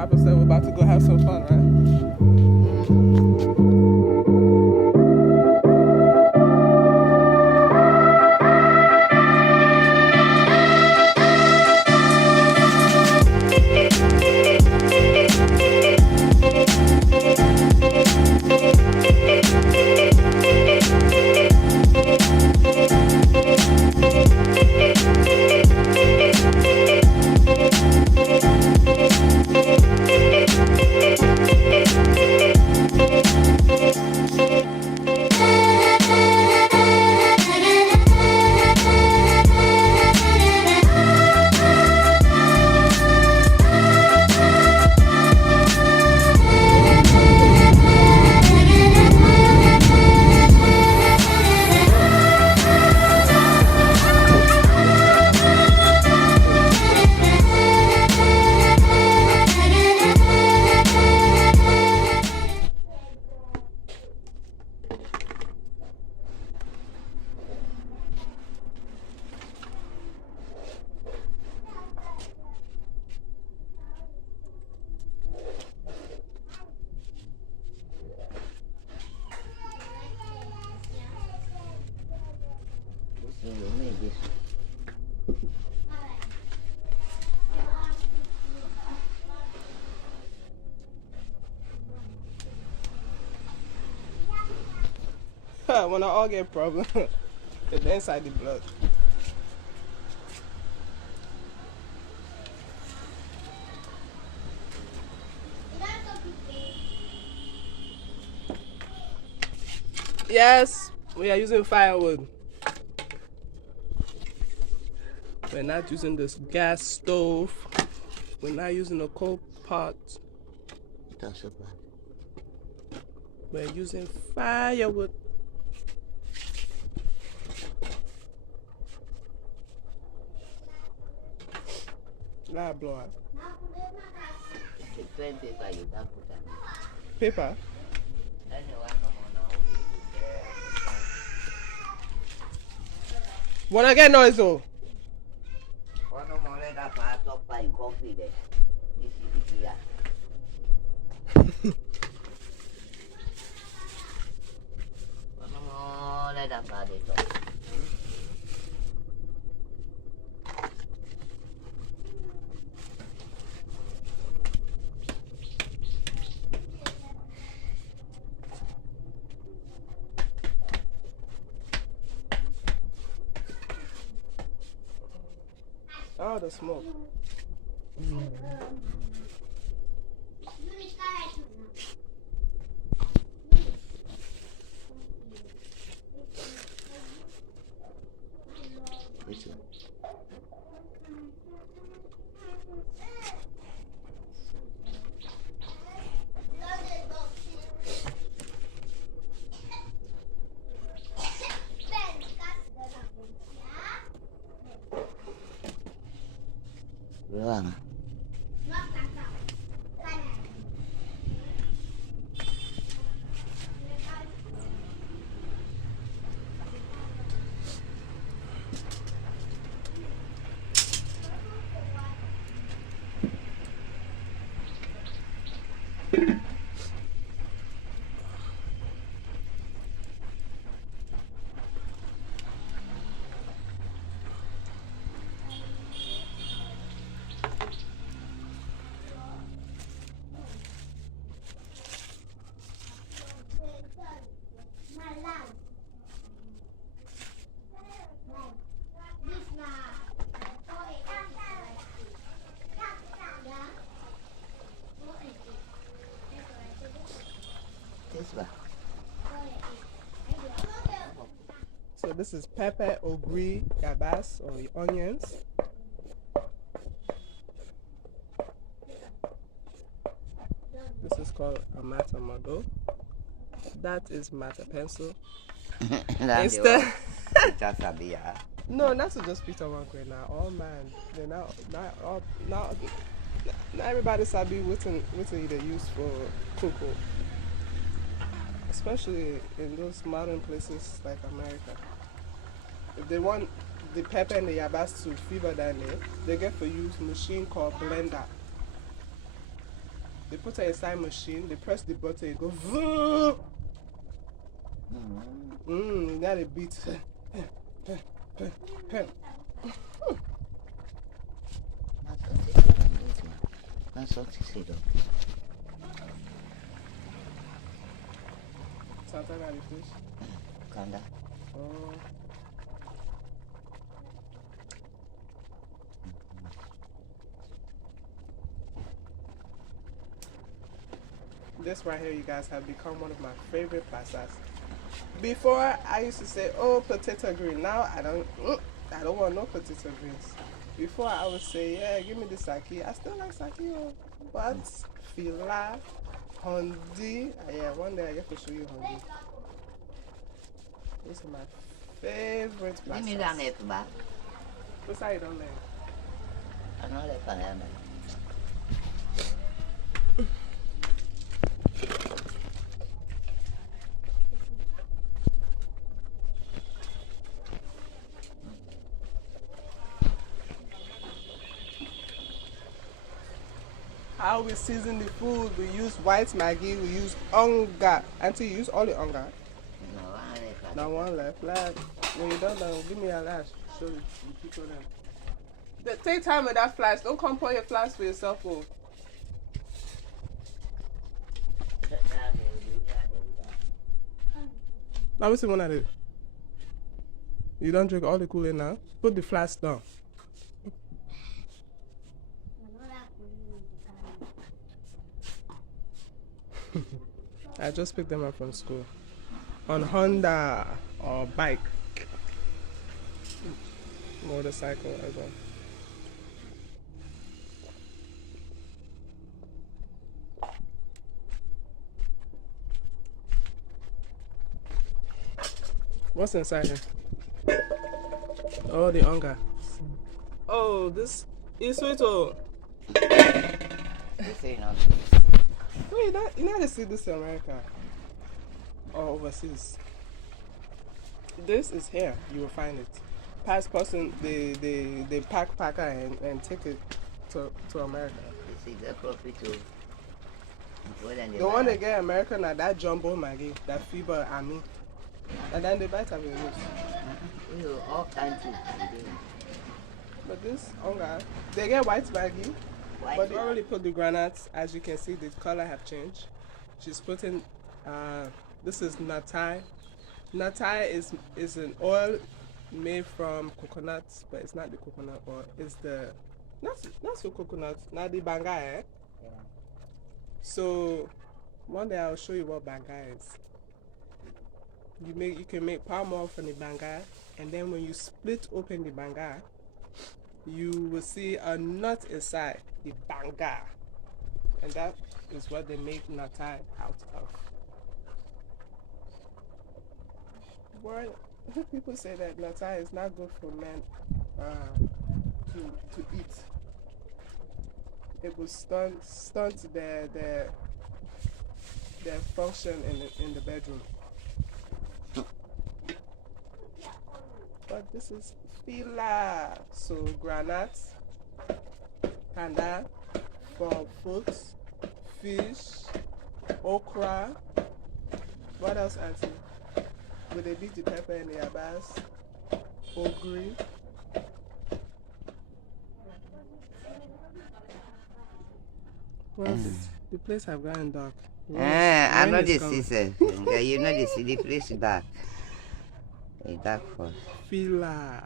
Papa said we're about to go have some fun, right? When I all get problem, it's inside the blood. Yes, we are using firewood. We're not using this gas stove. We're not using a coal pot. We're using firewood. Nah, blow up. Paper? Wanna get noise though? Oh, the smoke. Leone. So this is pepper, ogri, yabas, or onions. This is called a matamado. That is mata pencil. Instead, no, not to just Peter one grade now. All man, they not everybody sabi what they use for cocoa, especially in those modern places like America. If they want the pepper and the yabas to fever down there, they get to use a machine called blender. They put it inside machine. They press the button. It go vroom. Now they beat. Sometimes I fish. Kanda. Oh. This right here, you guys, have become one of my favorite pastas. Before, I used to say, "Oh, potato green." Now I don't want no potato greens. Before, I would say, "Yeah, give me the sake." I still like sake, but filla, hondi. Yeah, one day I get to show you hondi. This is my favorite pastas. Give me that net back. What's how you don't learn? I know that for him. How we season the food, we use white Maggi, we use onga. Auntie, you use all the onga? No, I left. Now one left. Lad, when you're done, give me a lash. Show you people them. Take time with that flash. Don't come pour your flash for yourself. Oh. Now what's the one I do? You don't drink all the Kool-Aid now? Put the flash down. I just picked them up from school. On Honda or bike. Motorcycle as well. What's inside here? Oh, the onga. Oh, this is sweet. Oh. This ain't nothing. Wait, you never see this in America or overseas. This is here. You will find it. Past person, they pack and take it to America. You see the profit too. The one they get American are that jumbo Maggi, that fiber army. And then they buy it with all kinds of. But this onga, they get white Maggi. But they already put the granuts. As you can see, the color have changed. She's putting, this is natai. Natai is an oil made from coconuts, but it's not the coconut oil. It's the, not so coconut, not the banga, eh? Yeah. So, one day I'll show you what banga is. You can make palm oil from the banga, and then when you split open the banga, you will see a nut inside the banga, and that is what they make natai out of. Well, people say that natai is not good for men to eat. It will stunt their function in the bedroom. But this is filla, so granuts, kanda, for food, fish, okra. What else, Auntie? Will they beat the pepper in the yabas? Ogri. Well, the place have gotten dark. I know this is it. You know this, the place is dark. It's dark for filla.